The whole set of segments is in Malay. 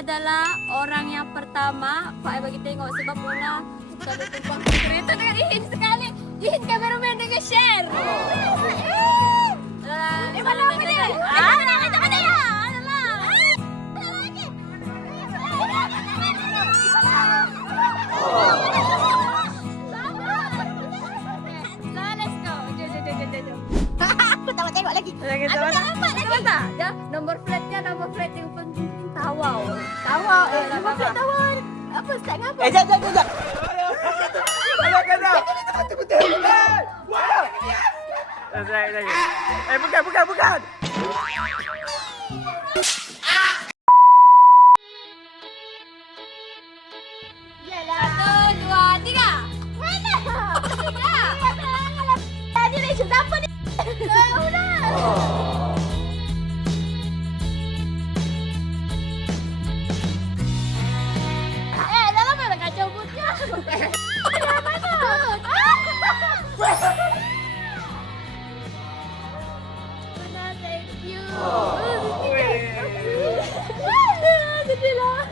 adalah orang yang pertama. Pak bagi tengok sebab Mona selalu tumpang kereta dengan Ihin sekali. Ihin kameraman dengan share. Mana apa dia? Mana ya? Aku tak mau tengok lagi. Aku tak dapat lagi. Dia nombor flatnya nombor flat yang penting Tawau. Tawau. Nombor flat Tawau. Apa start dengan apa? Jap. Bukan. Yalah. 1, 2, 3. Mana? Tadi ni siapa ni? Tahu dah. Dah lama dah kacau putnya. Mana? Mana? Thank you. Sedih lah.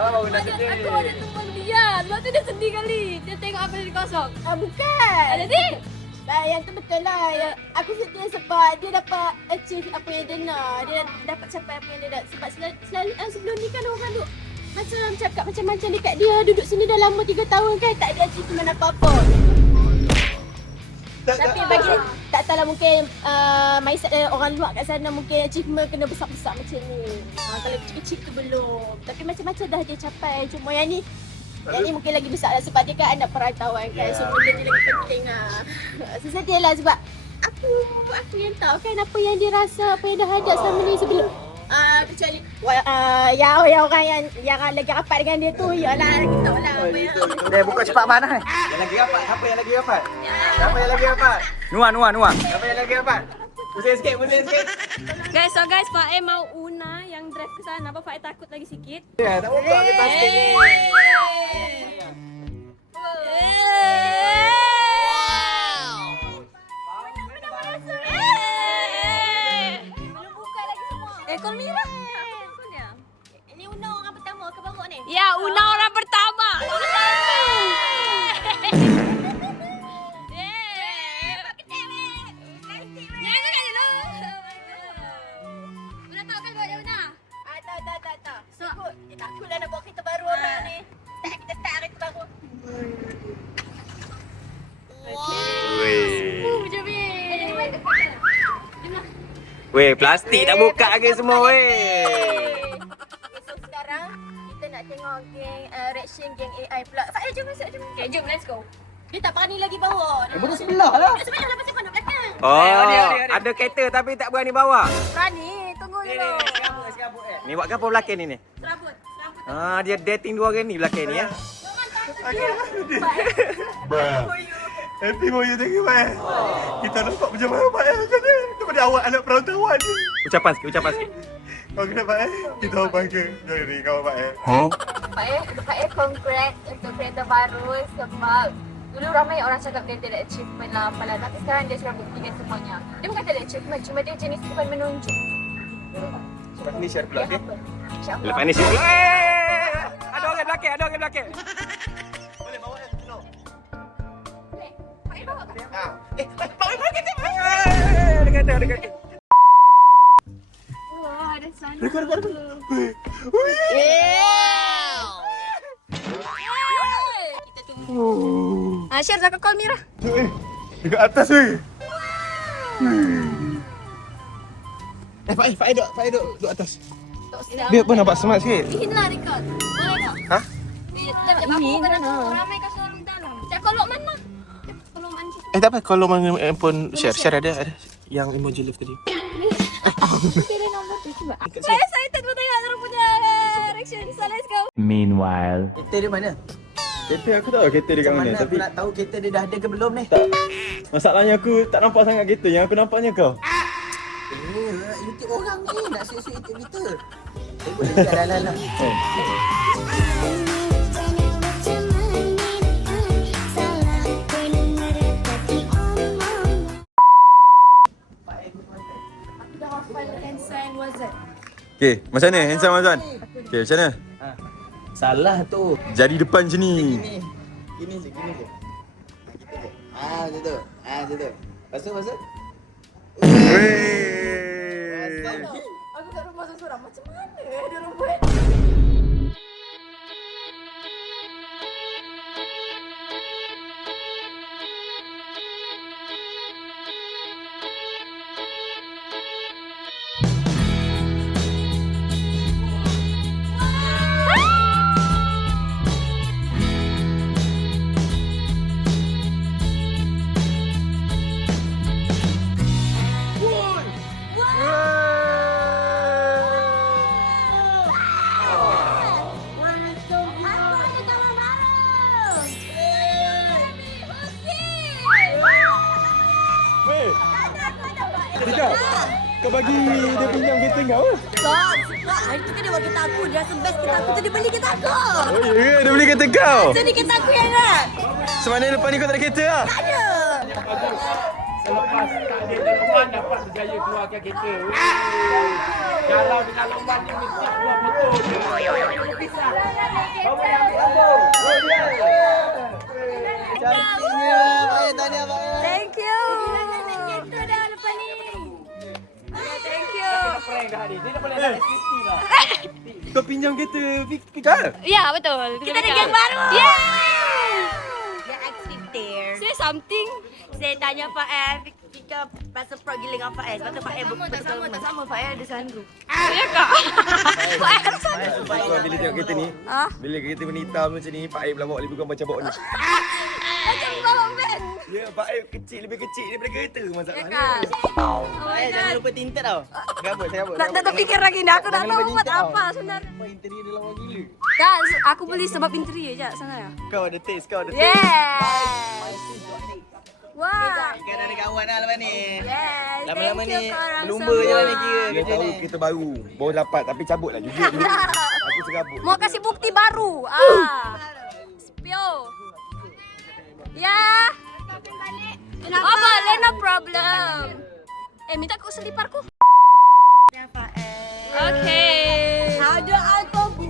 Oh, nak Aku sedih. ada tumpang dia. Sebab tu dia sedih kali. Dia tengok apa yang kosong. Bukan. Jadi, Yang tu betul lah. Aku sedih sebab dia dapat achieve apa yang dia nak. Dia dapat capai apa yang dia nak. Sebab selalu sebelum ni kan orang duk macam cakap macam-macam dekat dia. Duduk sini dah lama 3 tahun kan. Tak ada achievement apa-apa. Tapi bagi tak tahulah mungkin mindset orang luar kat sana mungkin achievement kena besar-besar macam ni. Kalau kecil-kecil tu belum. Tapi macam-macam dah dia capai. Cuma yang ni mungkin lagi besar lah sebab dia kan anak perantauan kan. So benda ni lagi penting lah. Sesedih lah sebab aku yang tahu kan apa yang dia rasa, apa yang dia hadap selama ni sebelum. Kecuali yang orang yang lagi rapat dengan dia tu, yalah kita tahu lah apa yang. Dia buka cepat mana? Yang lagi rapat. Siapa yang lagi rapat? Siapa yang lagi rapat? Nuah. Siapa yang lagi rapat? Pusing sikit. guys, Pak E mau Una yang drive ke sana. Pak E takut lagi sikit. Ya, tak buka ambil plastik ni. Belum buka lagi semua. Call Mira. Ini Una orang pertama ke baru ni? Ya, Una orang pertama. Tak. So, takutlah nak bawa kereta baru orang ni. Kita start kereta baru. Weh, plastik dah buka lagi semua weh. So sekarang kita nak tengok reaction geng AI pula. Faiz jom masuk jom. Okay, jom let's go. Dia tak berani lagi bawa. Bodoh sebelah lah. Sebenarnya lah pasal kau nak belakang. Oh, ada kereta tapi tak berani bawa. Berani, tunggu dulu. Serabut. Ni buat apa belakang ni? Serabut. Dia dating 2 hari ni belakang ni ya. Happy for you, thank you, Pak. Kita nampak macam mana, Pak. Macam ni. Daripada awak anak perantauan ni. Ucapan sikit. Kau kena, Pak. Kita orang bangga dari kau, Pak. Pak E congrats untuk kereta baru sebab dulu ramai orang cakap dia tidak achievement lah apalah. Tapi sekarang dia sudah buktikan semuanya. Dia bukan tak ada achievement, cuma dia jenis bukan menunjuk. Lepas ni share pula, okey? InsyaAllah. Lepas ni share pula. Ada orang belakang. Boleh bawa yang tu, no? Pak E bawa ke? Ada kereta. Wah, ada sana. Kita tunggu. Share dah call Mira. Dekat atas, weh. Pak duduk atas. Dia pun nampak smart sikit. Ihin lah record. Boleh tak? Hah? Aku kan ramai kat sorong dalam. Cak kolok mana? Kolok mana? Tak apa, kalau main handphone share ada yang emoji lift tadi. Kira nombor tu cuba. Saya excited mau tengok orang punya reaction. So let's go. Meanwhile. Kereta dia mana? Kereta aku tahu kereta dia kat mana, tapi aku nak tahu kereta dia dah ada ke belum ni? masalahnya aku tak nampak sangat kereta. Yang aku nampaknya kau. YouTube orang ni nak suit-suit YouTube kita. Saya boleh dekat dalam. Okay, macam mana handsome Azwan? Okay, macam mana? Salah tu. Jari depan macam ni. Gini je. Gitu je. Macam tu. Macam tu. Masuk. Weh. Aku kat rumah seorang macam mana dia orang buat? Tika, kau bagi dia pinjam kereta kau? Tak, hari tu kan dia buat kereta aku. Dia rasa best kereta aku tu dia beli kereta aku. Oh ya ke? Dia beli kereta kau? Jadi kereta aku yang nak. Semana lepas ni kau tak ada kereta lah? Tak ada. Selepas tak ada Loman dapat berjaya keluarkan kereta. Kalau dengan Loman ni mesti keluar betul je. Tahniah Pak Air. Thank you. Kereta dah lepas ni. Thank you. Prank dah hari. Dia dah boleh nak SPT lah. Kau pinjam kereta Fika? Ya, betul. Kita ada geng baru. Yeah. Dia aktif there. Say something. Saya tanya Pak Air, Fika rasa proud gila dengan Pak Air. Sebab tu Pak Air betul-betul tak sama. Pak Air ada sunroof. Ya kak. Kau bila tengok kereta ni, Ah? bila kereta warna hitam macam ni, Pak Air pula bawa lebih kurang macam bawa ni. Macam bawa van. Ya, Pak Air lebih kecil daripada kereta Ya masalahnya. kak. Oh Pak my Air jangan god. lupa tinted tau. Gabut, saya gabut. Tak terfikir lagi ni. Aku tak tahu buat apa sebenarnya. Apa interior dia lawa gila. Kan, aku beli sebab interior je sana ya. Kau ada taste, kau ada taste. Yes. Wah. Kau dah ada kawan lah lepas ni. Yes. Lama-lama Thank you ni korang berlumba je lah ni semua. kira Dia kerja tahu ni. kereta baru, baru dapat tapi cabut lah jujur. Aku serabut. Mau kasih bukti baru. Spio. Ya. Oh boleh, no problem. Minta kau seliparku. Ya Pak Air. Okay. Ada apa bu?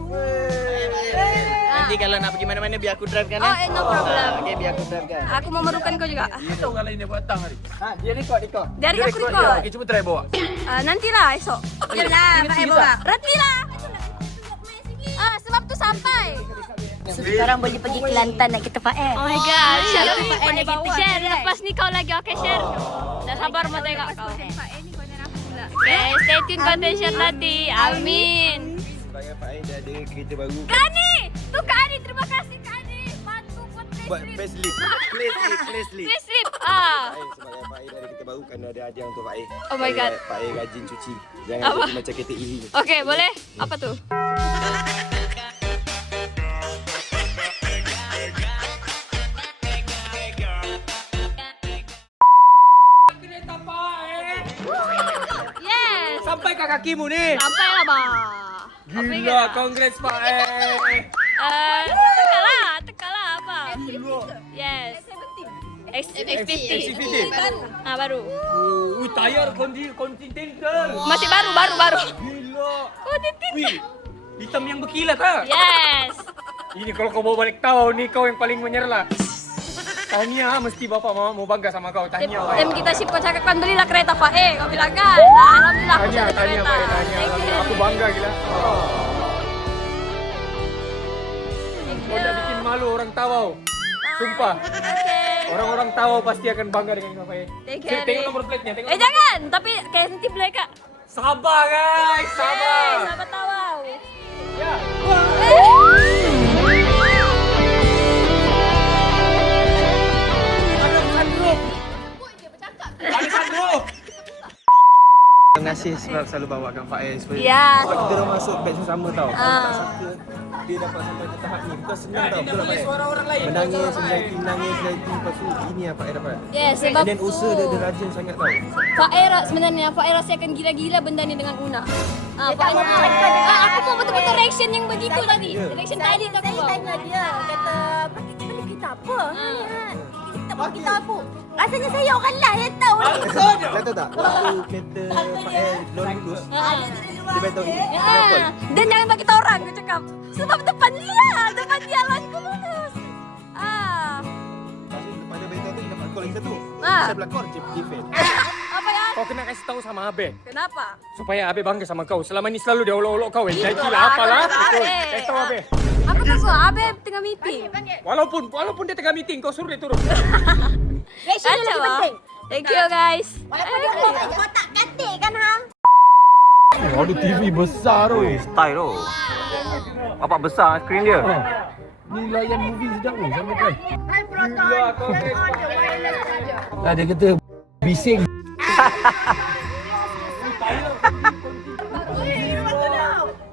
Nanti kalau nak pergi mana-mana biar aku drive kan. Oh, no problem. Okay, biar aku drive kan. Aku memerlukan kau juga. Dia tahu orang lain dia buat datang hari. Ha, dia record. Dari aku record. Okay, cuba try bawa. Nantilah esok. Yalah, Pak Air bawa. Nantilah. Sebab tu sampai. So, sekarang boleh pergi Kelantan nak kita Pak Air. Oh my god. Share Pak Air nak kita share. Lepas ni kau lagi okay share. Dah sabar mau tengok kau. Okay, stay tune konten share nanti. Amin. Sebagai Pak Air dah ada kereta baru. Kani, tu Kani, terima kasih Kani. Bantu buat Buat facelift. facelift. Facelift. Pak Air sebagai Pak Air dah ada kereta baru kan ada hadiah untuk Pak Air. Oh my God. Pak Air rajin cuci. Jangan Apa? cuci macam kereta EV. Okay, boleh? Apa tu? Yes. Sampai kat kakimu ni. Sampai lah, Ba. Gila, congrats Pak Air. Teka lah apa? Yes. X50. Baru. Tayar continental. Masih baru. Gila. Continental. Wih, hitam yang berkilat ha. Yes. Ini kalau kau bawa balik tahun ni kau yang paling menyerlah. Tahniah mesti bapak mama mau bangga sama kau. Tahniah Pak Air. Time kita ship kau cakap kan belilah kereta Pak E. Kau bilang kan. Nah, alhamdulillah aku Tahniah ada Pak kereta. Air. Thank you. Aku bangga gila. Thank Kau dah bikin malu orang Tawau. Sumpah. Okay. Orang-orang Tawau pasti akan bangga dengan kau Pak Air. Thank you. Tengok nomor plate-nya. Tengok. Jangan. Tapi kayak nanti boleh kak. Sabar guys, sabar. Sabar tawau. Ya. Ada sanduk. Ada sanduk. Terima kasih sebab selalu bawakan Pak Air supaya Ya. sebab kita dah masuk batch yang sama tau. Ah. Tak sangka dia dapat sampai ke tahap ni. Bukan senang tau. Betul tak Pak Air? Orang lain. Menangis, menangis, lepas tu ini yang Pak Air dapat. Yes, sebab And then usaha dia rajin sangat tau. Pak E sebenarnya Pak E rasakan gila-gila benda ni dengan Una. Pak E aku pun betul-betul reaction yang begitu tadi. Reaction tadi tu aku Saya buat. tanya dia, kata, "Pakai kita beli kereta apa?" Kita beli kereta apa? Rasanya saya orang lah yang tahu ni. Kau tahu tak? Waktu kereta Pak Air belum lulus, Dia Dia betul. Dan jangan bagi tahu orang, aku cakap. Sebab depan dia lah aku lulus. Lepas dia betul tu, dia dapat call lagi satu. Ah. Saya belakang defend. Apa ya? Kau kena kasih tahu sama Abe. Kenapa? Supaya Abe bangga sama kau. Selama ni selalu dia olok-olok kau. Jadi lah apalah. Betul. Kasih tahu Abe. Apa tu kau? Abe tengah meeting. Walaupun dia tengah meeting, kau suruh dia turun. Reaction dia lebih penting. Thank you guys. Walaupun dia kau tak cantik kan hang? Ada TV besar tu. Style tu. Bapak besar skrin dia. Ni layan movie sedap tu. Sama kan? Hai Proton, turn on the wireless charger. Dia kata bising.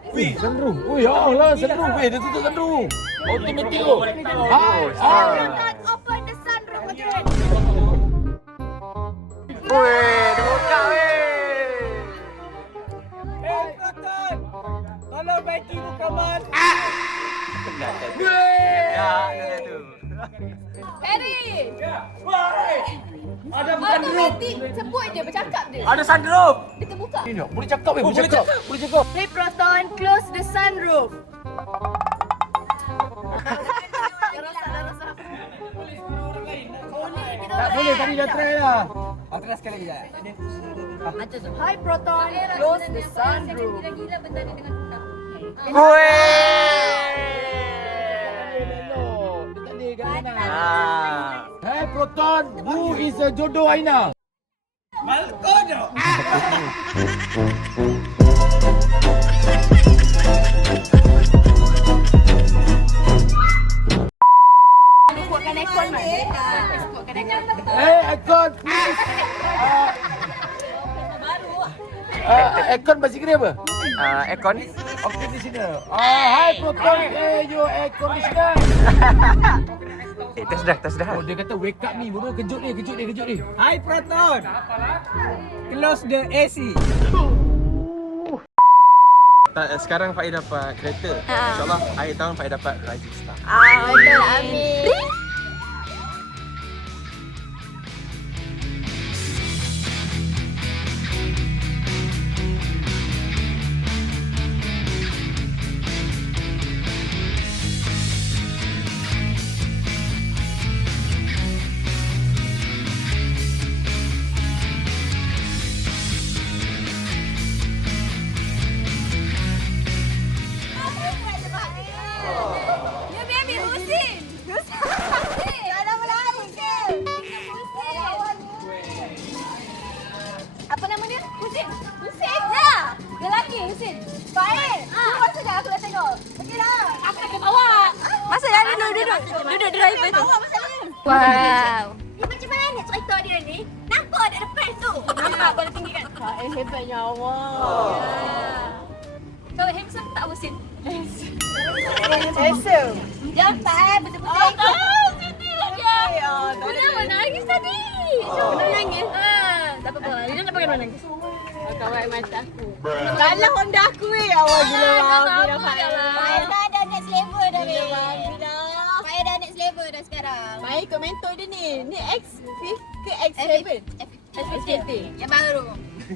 Wih, sunroof. Wih, lah sunroof. Dia tutup sunroof. Automatic tu. Proton, open the sunroof again. Weh, dia buka weh. Tolong baiki buka man. Ya, ada tu. Harry, Ada sunroof. automatic sebut je bercakap dia. Ada sunroof. Dia terbuka. Boleh cakap weh, boleh cakap. Boleh cakap. Hey Proton, close the sunroof. Tak boleh, tadi dah try lah. Hi Proton, close the sunroof. Gila-gila benda ni dengan kita. Hey Proton, who is a jodoh Aina? Kuatkan aircon man. Kuatkan aircon. Hey aircon, please. Aircon bahasa Inggeris apa? Aircon. Air conditioner. Hi Proton, hey you air conditioner. Tes dah. Oh dia kata wake up ni, bodoh kejut ni. Hai Proton. Close the AC. Sekarang Faiz dapat kereta. InsyaAllah akhir tahun Faiz dapat Rising Star. Betul, amin. Ya baby Husin. Salam lain ke? Apa nama dia? Husin. Husin. Ya. Lelaki Husin. Baik. Keluar saja aku dah tengok. Pergilah. Aku nak bawa. Masa dah duduk driver tu. Bawa pasal ni. Wow. Ni macam mana cerita dia ni? Nampak ada depan tu. Nampak boleh tinggikan. Hebatnya Allah. Kalau handsome tak Husin? Handsome. Jangan betul-betul ikut. Sini lagi. Kenapa nangis tadi? Kenapa nangis? Tak apa-apa. Dia nak pakai nangis. Kawan mata aku. Kalah Honda aku awak gila. Saya dah next level dah ni. Saya dah next level dah sekarang. Baik ikut mentor dia ni. Ni X5 ke X7? X50. Yang baru.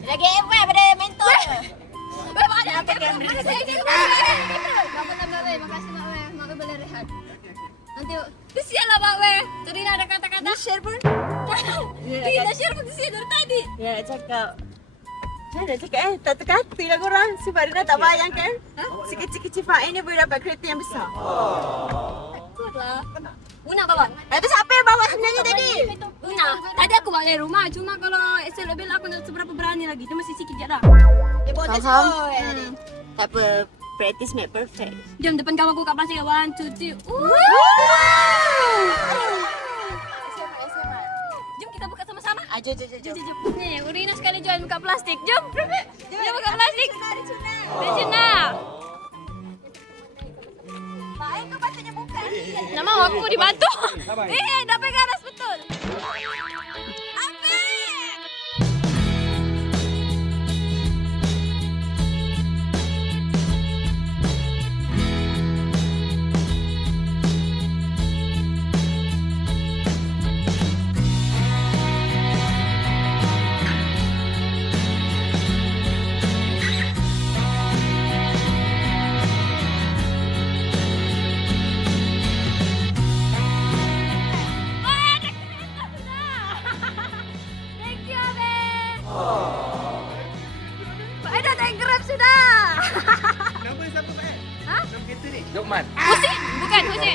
Lagi hebat pada mentor dia. Jangan pakai kamera. Kamu tambah weh. Makasih Mak Weh. Mak Weh boleh rehat. Nanti kesianlah Mak Weh. Tadi nak ada kata-kata. Dia share pun. Tidak share pun kesian dari tadi. Ya cakap. Macam mana cakap tak terkati lah korang. Sebab dia dah tak bayangkan. Si kecil-kecil Faiz ni boleh dapat kereta yang besar. Takutlah. Una bawa. Itu siapa yang bawa sebenarnya tadi? Una. Tadi aku bawa dari rumah. Cuma kalau SL Bella aku nak seberapa berani lagi. Dia masih sikit je dah. Dia bawa tak semua tadi. Tak apa. Practice make perfect. Jom depan kawan aku kat plastik. 1, 2, 3. Jom kita buka sama-sama. Jom. Jom. Ni, Urina sekali jual buka plastik. Jom. Jom buka plastik. Dia Cina. Faiz kau patutnya buka ni. Nak mau aku dibantu. Dah pegang ras betul.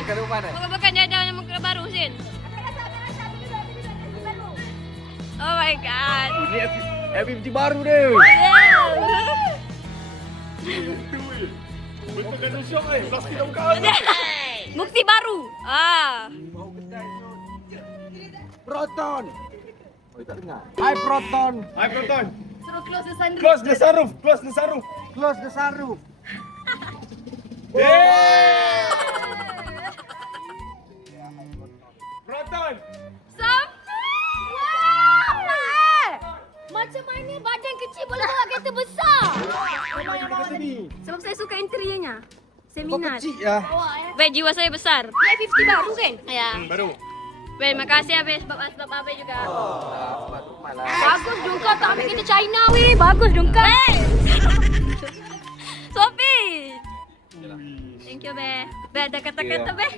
Bukan Lukman eh. Bukan dia ada yang muka baru Sin. Oh my god. Ni FBT baru dia. Yeah. Betul kan syok plastik dah buka. Bukti baru. Ah. Proton. Oh, tak dengar. Hai Proton. Hai Proton. Suruh close the sunroof. Close the sunroof. Close the sunroof. Close the sunroof. Proton. Sampai. Wow. Macam mana badan kecil boleh bawa kereta besar? Sebab saya suka interiornya. Saya Kau minat. kecil lah. Baik, jiwa saya besar. P50 baru kan? Ya. Baru. Baik, makasih Abis sebab Abis juga. Sebab Lukman lah. Bagus Dungka tak ambil kita China weh. Bagus Dungka. Sofi. Thank you Be. Be ada kata-kata Be?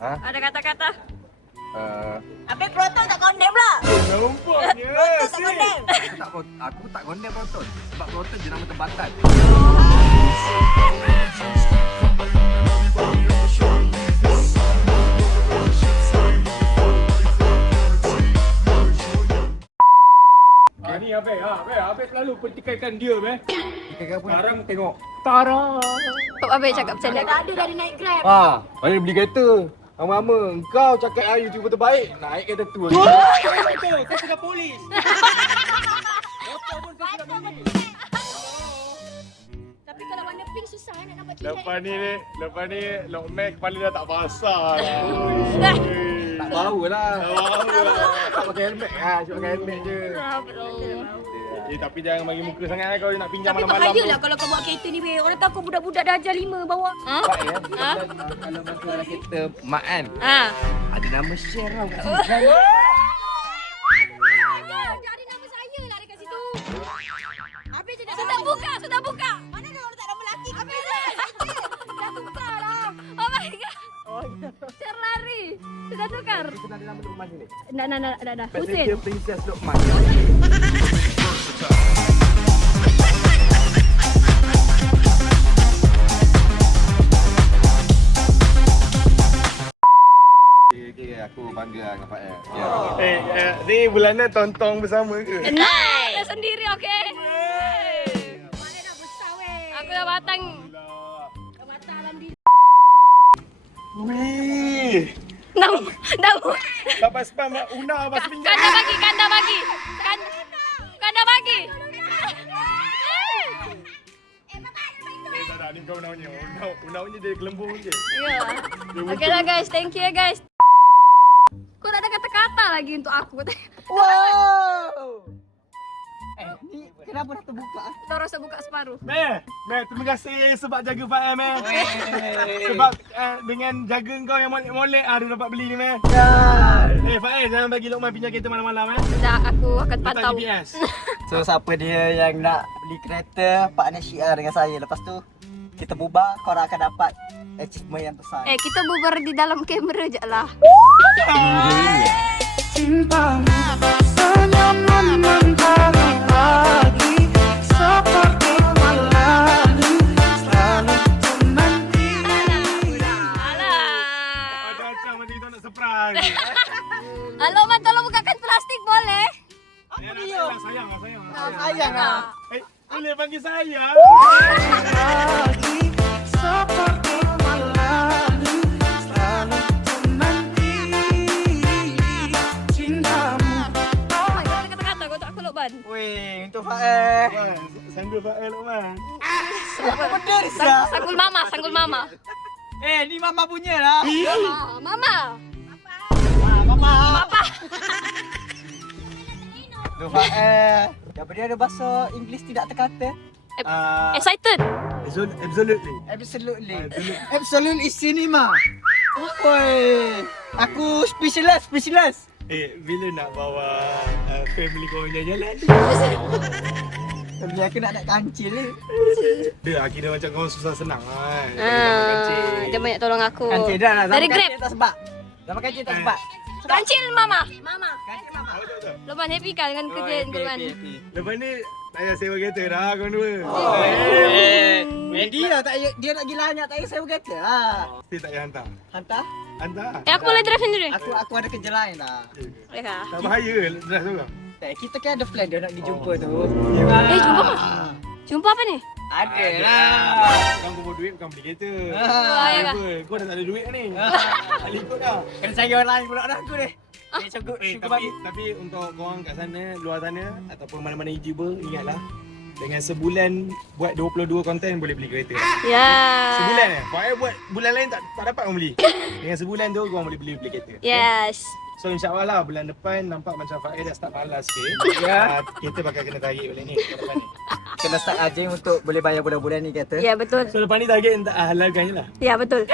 Ha? Ada kata-kata. Habis Proton tak condemn pula. Nampaknya. Tak condemn. Aku tak condemn Proton. Sebab Proton je nama tempatan. Ni Abel, Abel selalu pertikaikan dia, Ikan apa? Sekarang tengok. Tara. Kau Abis cakap macam mana? Tak ada dari naik Grab. Mana beli kereta? Lama-lama engkau cakap hari tu terbaik, naik kereta tu. Betul, kau sudah polis. Tapi kalau warna pink susah nak nampak ciri. Lepas ni Lokman kepala dah tak basah. Tak bau lah. Tak pakai helmet lah, cuma pakai helmet je. Tapi jangan bagi muka sangat kalau nak pinjam Tapi malam-malam. bahayalah kalau kau bawa kereta ni weh. Orang tahu kau budak-budak darjah 5 bawa. Ha? Baik ya. Ha? Kalau masuk dalam kereta Mak kan, Ha. ada nama share tau kat Oh. sini. Jadi nama saya lah dekat situ. Habis je dah Sudah buka, sudah buka. Mana ada orang letak nama lelaki? Habis dah. Dah tukar lah. Oh my god. Share lari. Sudah tukar. Kita ada nama Lukman sini. Dah. Husin. Passenger Princess Lukman. Okay, aku bangga dengan Pak El. Ya. Ni bulanan tontong bersama ke? Nah, dah sendiri okey. Mana dah besar weh. Aku dah batang. Dah matang alhamdulillah. Wih. Dah. Dapat spam Una pas pinjam. Kanda bagi. Kanda bagi. Tak, ni kau Una-nya. Una-nya dia kelembung je. Ya. Okey lah guys, thank you ya guys. Kau tak ada kata-kata lagi untuk aku. Wow! Ni kenapa dah terbuka? Kita rasa buka separuh. Meh, terima kasih sebab jaga Pak El, Meh. Sebab dengan jaga kau yang molek-molek dia dapat beli ni, Meh. Pak El, jangan bagi Lokman pinjam kereta malam-malam, Dah, aku akan Letak pantau. GPS. So siapa dia yang nak beli kereta, partner syiar dengan saya. Lepas tu kita bubar, korang akan dapat achievement yang besar. Kita bubar di dalam kamera je lah. Ada macam macam kita nak surprise. Halo Man, tolong bukakan plastik boleh? Apa dia? Sayang lah. Sayang lah. Boleh panggil sayang. Oh my god, ada kata-kata kau tak aku Lokman. Weh, untuk Fael. Sambil Pak El, Lokman. Apa benda ni sah? Sanggul mama. Ni mama punya lah. Mama. Mama. Untuk Fael. Yang dia ada bahasa Inggeris tidak terkata. Excited. Absolutely. Absolutely. Absolutely cinema. Woi. Aku specialist. Bila nak bawa family kau jalan-jalan? Tapi aku nak kancil ni. Dia kira macam kau susah senang kan. Dia banyak tolong aku. Kancil dah lah. Dari Grab. Tak sebab. Sama kancil tak sebab. Kancil mama. Kancil mama. Betul. Lokman happy kan dengan kerja Lokman? Lepas ni Tak payah sewa kereta dah korang dua. Dia tak dia nak gila banyak tak payah sewa kereta lah. Mesti tak payah hantar. Hantar? Hantar. Aku boleh drive sendiri. Aku ada kerja lain lah. Boleh kah? Tak bahaya drive seorang. Tak, kita kan ada plan dia nak pergi jumpa tu. Jumpa apa? Jumpa apa ni? Ada lah. Kau kumpul duit bukan beli kereta. ya kah? Apa? Kau dah tak ada duit ni. Tak ikut dah. Kena cari orang lain pula dah aku ni. Tapi untuk korang kat sana, luar sana ataupun mana-mana YouTuber, ingatlah dengan sebulan buat 22 konten boleh beli kereta. Ya. Sebulan Faik buat bulan lain tak dapat orang beli. Dengan sebulan tu korang boleh beli kereta. Yes. So insyaAllah lah bulan depan nampak macam Faik dah start malas sikit. Ya. Kita bakal kena tarik balik ni bulan depan ni. Kena start ajing untuk boleh bayar bulan-bulan ni kata. Ya betul. So lepas ni target tak halalkan je lah. Ya betul.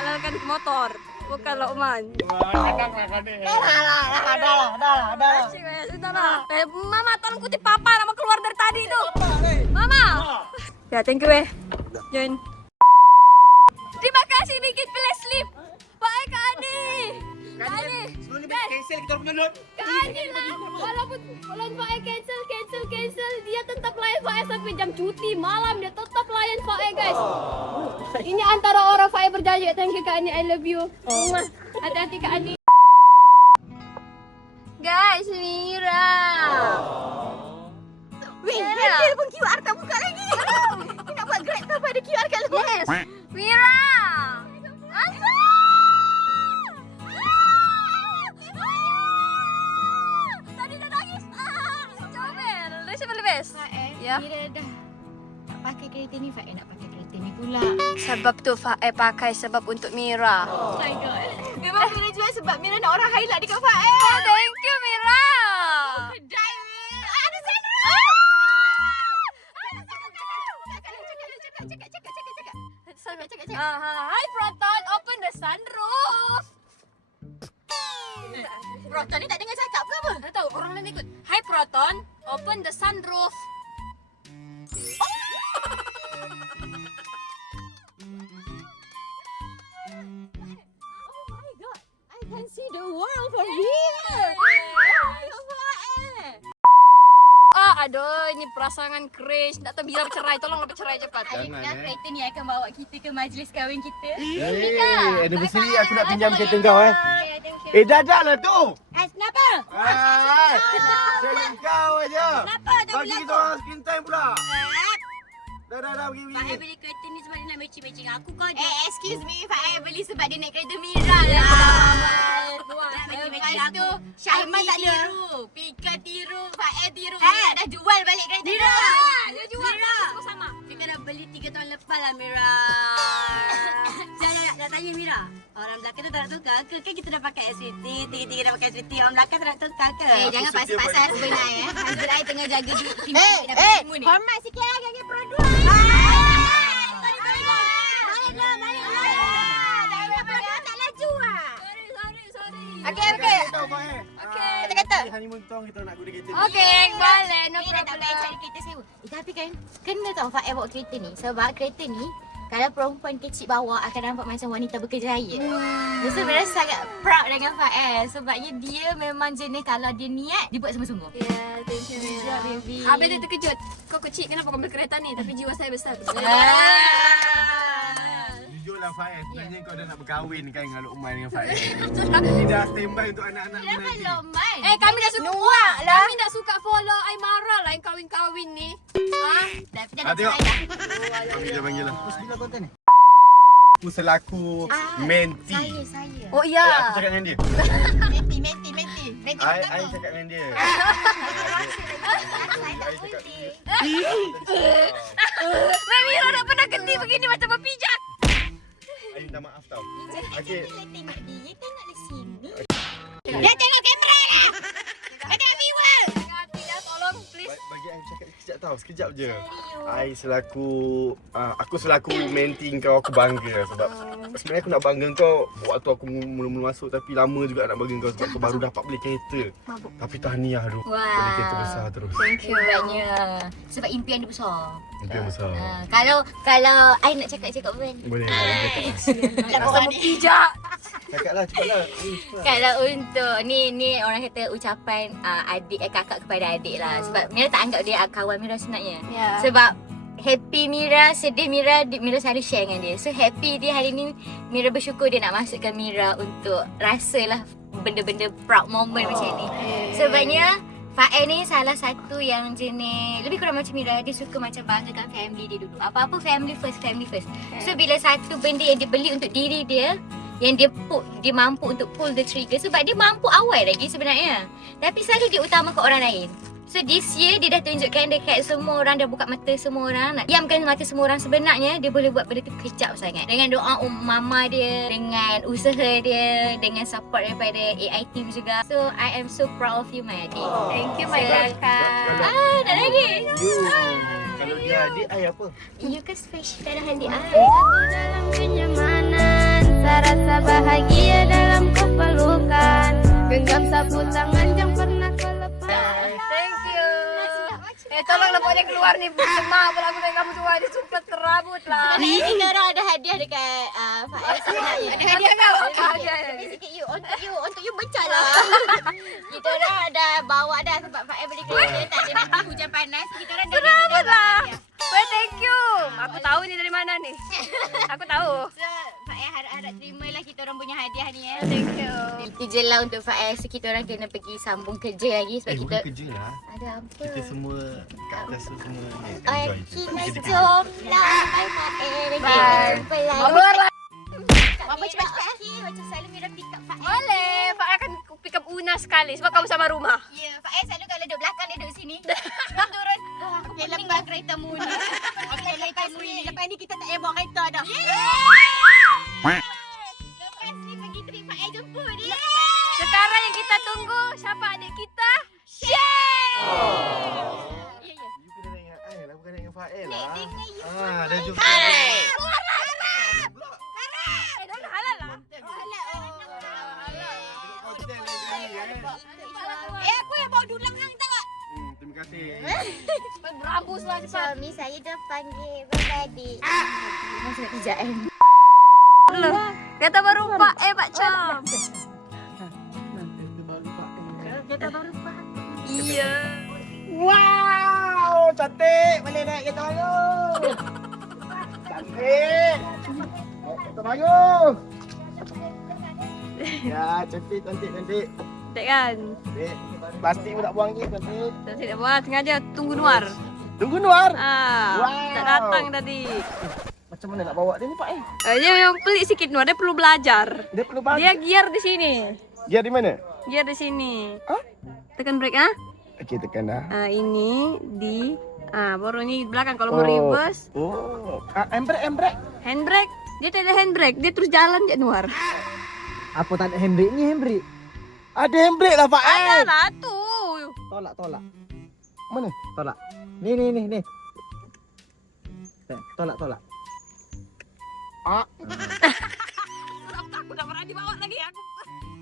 Halalkan motor, bukan Lokman. Cakap lah kau ni. Dah. Asyik ya, sudahlah. Mama tolong kutip papa nama keluar dari tadi tu. Mama. Ya, thank you Join. Terima kasih Nikit Pleslip. Baik Kak Adi. Kak Adi. Sebelum ni cancel kita punya load. Kak Adi lah. Walaupun Faik cancel, dia tetap layan Faik sampai jam cuti malam dia tetap layan Faik guys. Ini antara orang Faik berjaya. Thank you Kak Adi, I love you. Hati-hati Kak Adi. Guys, Mira. Weh, handle pun QR tak buka lagi. Ni nak buat Grab tak ada QR kat luar. Yes. Mira. Asal? Tadi dah nangis. Comel. Rasa paling best. Ya. Mira dah tak pakai kereta ni, Faik nak pakai kereta ni pula. Sebab tu Faik pakai sebab untuk Mira. Oh my god. Memang Mira jual sebab Mira nak orang highlight dekat Faik. Oh, thank you Mira. Kedai Mira. Ada sana. Cakap. Hi Proton, open the sunroof. Proton ni tak dengar cakap ke apa? Tak tahu orang lain ikut. Hi Proton, open the sunroof. Oh my god. I can see the world from here. Oh my god, Faik. Aduh, ini pasangan crash. Tak tahu bila bercerai. Tolonglah bercerai cepat. Adakah kereta ni akan bawa kita ke majlis kahwin kita? Anniversary aku nak pinjam kereta kau Thank you. Dah lah tu. Kenapa? Cari kau aja. Kenapa tak Bagi kita orang screen time pula. Dah pergi. Faik beli kereta ni sebab dia nak matching aku kau. Excuse me, Faik beli sebab dia naik kereta Mira lah. Nak matching aku. Syahman tak tiru. Pika tiru, Faik tiru. Mira dah jual balik kereta Mira. Dia jual sama sama. Pika dah beli 3 tahun lepas lah Mira. Saya nak tanya Mira. Orang belakang tu tak nak tukar ke? Kan kita dah pakai SVT, tiga-tiga dah pakai SVT. Orang belakang tak nak tukar ke? Jangan paksa-paksa husband I Husband I tengah jaga duit simpan nak beli semua ni. Hormat sikit lah gaya produk. Okay. Kata-kata. Honeymoon tong kita nak guna kereta. Okay, boleh. No Dia dah tak payah problem. cari kereta sewa. Tapi kan, kena tahu Faik bawa kereta ni. Sebab kereta ni, kalau perempuan kecil bawa akan nampak macam wanita berkejaya. So sebenarnya sangat proud dengan Faik. Sebabnya dia memang jenis kalau dia niat, dia buat sungguh-sungguh. Yeah, thank you Mira. baby. Habis dia terkejut. Kau kecil kenapa kau beli kereta ni? Tapi jiwa saya besar. Jujur lah Faik, sebenarnya kau dah nak berkahwin kan dengan Luqman dengan Faik. Dia dah standby untuk anak-anak Kenapa nanti. Lokman? Kami dah suka Nuak lah. Kami dah suka follow I marah lah yang kahwin-kahwin ni. Dah Tengok. dah. Panggil lah. Bila konten ni? Aku selaku menti. Saya. Oh Aku iya. cakap dengan dia. Menti. Menti I cakap dengan dia. Mira dah pernah geti begini macam berpijak. I minta maaf tau. Okey. Tengok dia kan nak di sini. Dia tengok kamera lah. Dia tengok viewer. Hati ya, tolong please. Bagi I cakap sekejap tau, sekejap je. I selaku aku selaku menti kau, aku bangga sebab sebenarnya aku nak bangga kau waktu aku mula-mula masuk, tapi lama juga nak bangga kau sebab kau baru dapat beli kereta. Tapi tahniah tu. Beli kereta besar terus. Thank you. Banyak. Sebab impian dia besar. Impian besar. Kalau I nak cakap-cakap pun. Boleh. Laporan ni. Pijak. Cakaplah, cepatlah. Cepat. Kalau untuk ni orang kata ucapan adik kakak kepada adik lah. Sebab Mira tak anggap dia kawan Mira sebenarnya. Ya. Sebab happy Mira, sedih Mira, Mira selalu share dengan dia. So happy dia hari ni, Mira bersyukur dia nak masukkan Mira untuk rasalah benda-benda proud moment macam ni. Sebabnya Fael ni salah satu yang jenis lebih kurang macam Mira, dia suka macam banggakan family dia dulu. Apa-apa family first. So bila satu benda yang dia beli untuk diri dia, yang dia mampu untuk pull the trigger sebab dia mampu awal lagi sebenarnya. Tapi selalu dia utamakan orang lain. So this year dia dah tunjukkan dekat semua orang, dah buka mata semua orang, nak diamkan mata semua orang. Sebenarnya dia boleh buat benda tu kejap sangat. Dengan doa mama dia, dengan usaha dia, dengan support daripada AI team juga. So I am so proud of you my adik. Thank you my kakak. Nak lagi? Kalau dia adik, I apa? You kan special dalam hati I. Aku dalam kenyamanan, rasa bahagia dalam kepelukan. Genggam sapu tangan yang pernah kau lepas. Thank you. Tolonglah bawa dia keluar ni. Mak pula aku dengan kamu tua. Dia super terabut lah. Sebenarnya kita orang ada hadiah dekat Fael sebenarnya. Ada hadiah kau? Tapi sikit untuk you pecah lah. Kita orang ada bawa dah sebab Fael beli kereta, tak ada nanti hujan panas. Kita orang dah terabut lah. Well, thank you. Aku tahu ni dari mana ni. Aku tahu. So Fael harap-harap terimalah kita orang punya hadiah ni Thank you. Itu je lah untuk Fael. So kita orang kena pergi sambung kerja lagi sebab kita Bukan kerja lah. ada apa. Kita semua kat atas tu semua Okay, jom lah. Bye Fael. Bye. Jumpa lagi. Keluar lah. Apa cepat-cepat? Okay, macam selalu Mira pick up Fael. Boleh. Pak akan pick up Una sekali sebab kamu sama rumah. Ya, Fael selalu kalau duduk belakang dia duduk sini. Turun. Okay, lepas kereta muni. Okay, lepas ni kita tak payah bawa kereta dah. Lepas ni pergi trip Fael jumpa dia. Sekarang yang kita tunggu siapa adik kita? Share. Ya, ya. You kena naik dengan I lah, bukan naik dengan Fael lah. Dengan you. Dah jumpa. Dah halal lah. Aku yang bawa dulang hang tak? Terima kasih. Berambus lah cepat. Suami saya dah panggil berbadi. Masih nak kerjaan. Kata baru Pak Pak Cham. Kita baru faham. Iya. Wow, cantik. Boleh naik kereta baru. Cantik. Naik kereta baru. Ya, cantik. Cantik kan? Cantik. Plastik pun tak buang lagi, cantik. Cantik dah buat. Sengaja tunggu Nuar. Tunggu Nuar. Wow. Tak datang tadi. Macam mana nak bawa dia ni, Pak? Dia yang pelik sikit Nuar. Dia perlu belajar. Dia perlu bantu. Dia gear di sini. Dia di mana? Gear di sini. Hah? Tekan brake ah. Okey, tekan dah. Ini di baru ni belakang kalau mau reverse. Oh. Handbrake. Handbrake. Dia tak ada handbrake. Dia terus jalan je Nuar. Apa tak ada handbrake ni handbrake? Ada handbrake lah, Pak. Ada lah tu. Tolak. Mana? Tolak. Ni. Tolak. Ah. Aku tak pernah dibawa lagi.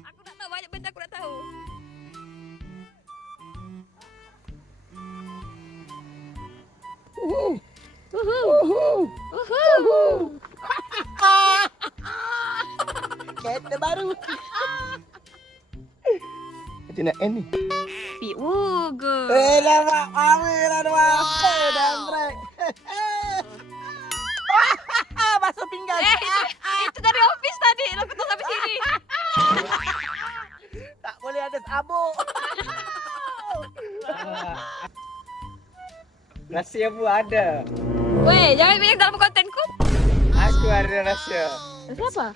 Aku tak tahu banyak benda aku tak tahu. Kereta baru. Macam nak end ni? Pi good. Lama kami lah dua. Handbrake. Basuh pinggan. Itu dari office tadi. Lalu tu sampai sini. Tak boleh ada sabuk. Rahsia pun ada. Weh, jangan banyak dalam kontenku. Aku ada rahsia. Siapa?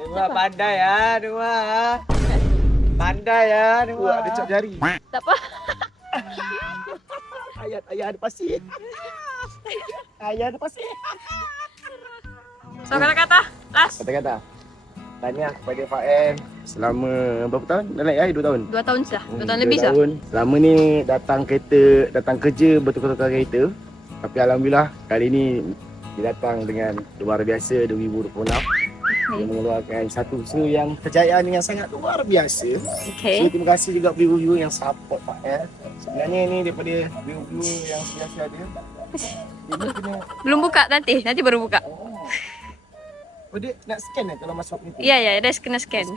Dua pandai ya, dua. Pandai ya, dua. Ada cap jari. Tak apa. Ayah ada pasir. Ayah ada pasir. So kata-kata, last. Kata-kata. Tanya kepada Fael selama berapa tahun? Dah naik 2 tahun. 2 tahun sudah. 2 tahun lebih sudah. Selama ni datang kerja betul-betul kereta. Tapi alhamdulillah kali ni dia datang dengan luar biasa 2026. Dia mengeluarkan satu usaha yang kejayaan yang sangat luar biasa. Okay. So terima kasih juga viewer-viewer yang support Fael. Sebenarnya ni daripada viewer-viewer yang biasa ada. Dia kena Belum buka nanti baru buka. Oh dia nak scan kalau masuk ni? Ya, ya, dah kena scan.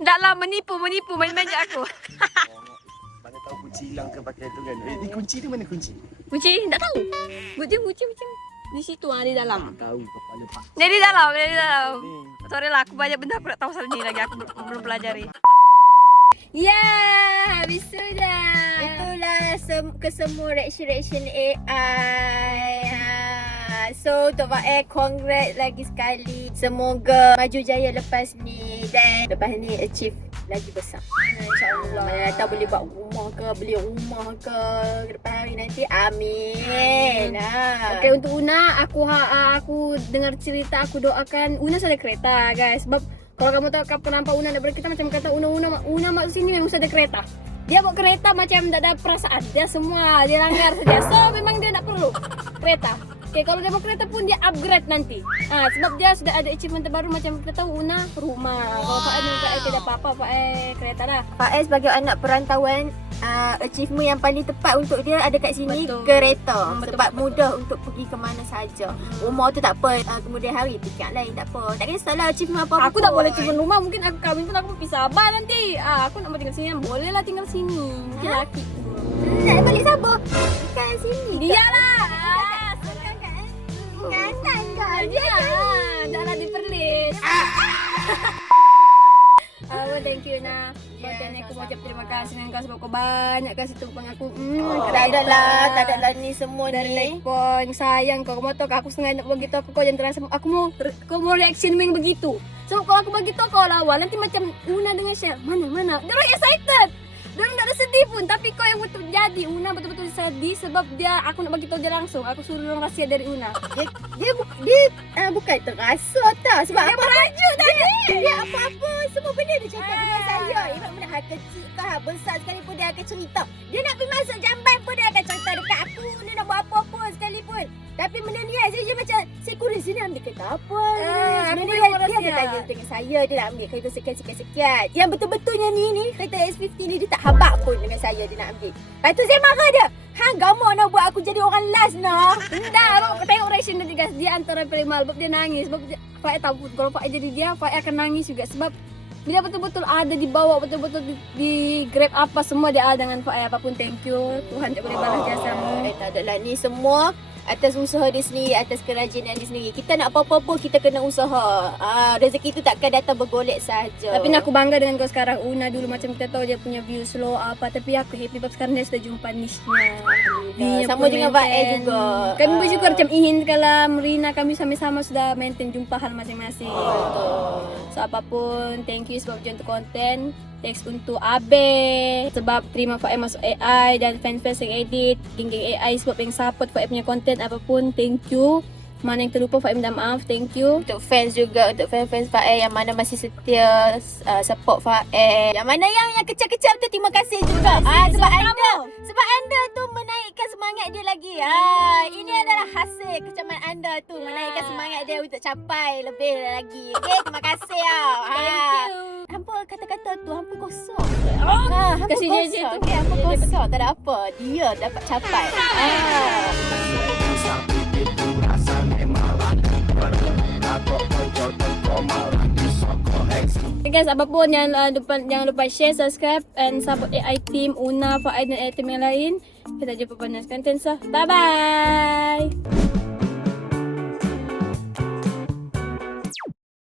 Tak lah, menipu, main-main je aku. Mana tahu kunci hilang ke pakai tu kan. Ni kunci dia mana kunci? Kunci, tak tahu. Kunci macam di situ di dalam. Tahu kepala pak. Dia di dalam. Sorry lah, aku banyak benda aku tak tahu pasal ni lagi. Aku belum pelajari. Ya, habis sudah. Itulah kesemua reaction AI. So untuk Fae, congrats lagi sekali. Semoga maju jaya lepas ni dan lepas ni achieve lagi besar. InsyaAllah tak boleh buat rumah ke, beli rumah ke depan hari nanti. Amin. Okay, untuk Una, aku dengar cerita, aku doakan Una ada kereta, guys. Sebab kalau kamu tahu kapan nampak Una nak berkereta, macam kata Una masuk sini memang ada kereta. Dia bawa kereta macam tak ada perasaan. Dia semua dia langgar saja. So memang dia nak perlu kereta. Okay, kalau dia bawa kereta pun dia upgrade nanti. Sebab dia sudah ada achievement terbaru macam kita tahu Una rumah. Kalau Fae tidak apa-apa, Fae kereta lah. Fae sebagai anak perantauan, achievement yang paling tepat untuk dia ada kat sini. Betul. Kereta. Betul, Sebab betul. mudah untuk pergi ke mana saja. Rumah tu tak apa, kemudian hari tiket lain tak apa. Tak kisah lah achievement apa-apa. Aku tak boleh achievement rumah, mungkin aku kahwin pun aku pergi Sabah nanti. Aku nak mau tinggal sini, boleh lah tinggal sini. Mungkin laki. Nak balik Sabah. Kat sini. Dia lah. Kanan kan? Dia. Dah lah diperlis. Thank you Nah. Aku mau ucap terima kasih dengan kau sebab kau banyak kasih tumpang aku. Tak ada lah ni semua Dari ni. like point sayang kau mau tahu aku sengaja nak begitu kau jangan terasa aku mau reaction yang begitu. So kalau aku begitu kau lawan nanti macam Una dengan Syah mana dia orang excited. Dia tak ada sedih pun, tapi kau yang betul jadi Una betul-betul sedih sebab aku nak bagi tahu dia langsung. Aku suruh orang rahsia dari Una. Dia bukan terasa tak sebab dia merajuk tadi. Dia apa-apa semua benda dia cakap dengan saya. Even benda hal kecil ke hal besar sekalipun dia akan cerita. Dia nak pergi masuk jamban pun dia akan cerita dekat aku. Dia nak buat apa-apa sekalipun. Tapi benda ni saya je macam saya kurang sini ambil kereta apa. Sebenarnya dia ada tanya dengan saya. Dia nak ambil kereta sekian. Yang betul-betulnya ni kereta S50 ni dia tak habaq pun dengan saya dia nak ambil. Lepas tu saya marah dia. Hang gamak nak buat aku jadi orang last nah. Dah, tengok reaction dia guys. Dia antara paling mal sebab dia nangis. Sebab Fae tahu kalau Fae jadi dia, Fae akan nangis juga sebab dia betul-betul ada di bawah, betul-betul di grab apa semua dia ada dengan Fae. Apapun thank you. Tuhan tak boleh balas jasamu. Tak ada lah ni semua atas usaha dia sendiri, atas kerajinan dia sendiri. Kita nak apa-apa kita kena usaha. Rezeki tu takkan datang bergolek saja. Tapi aku bangga dengan kau sekarang. Una dulu macam kita tahu dia punya view slow apa, tapi aku happy sebab sekarang dia sudah jumpa niche-nya. Sama dengan Fae juga. Kami bersyukur macam Ihin kalam, Rina kami sama-sama sudah maintain jumpa hal masing-masing. So apapun, thank you sebab untuk konten. Thanks untuk Abe sebab terima Fae masuk AI dan fans-fans yang edit, geng-geng AI sebab yang support Fae punya konten apapun, thank you. Mana yang terlupa Fae minta maaf, thank you. Untuk fans juga, untuk fans-fans Fae yang mana masih setia support Fae. Yang mana yang kecil-kecil tu terima kasih juga. Sebab anda tu menaikkan semangat dia lagi. Ini adalah hasil kecaman anda tu menaikkan semangat dia untuk capai lebih lagi. Okey, terima kasih Thank you. Hampa kata-kata tu hampa kosong. Kasih Hampa je kosong. tu. Okey, hampa kosong. Tak ada apa. Dia dapat capai. Okay guys, apapun jangan lupa share, subscribe and support AI team Una, Fae dan AI team yang lain. Kita jumpa pada next content. So, bye bye.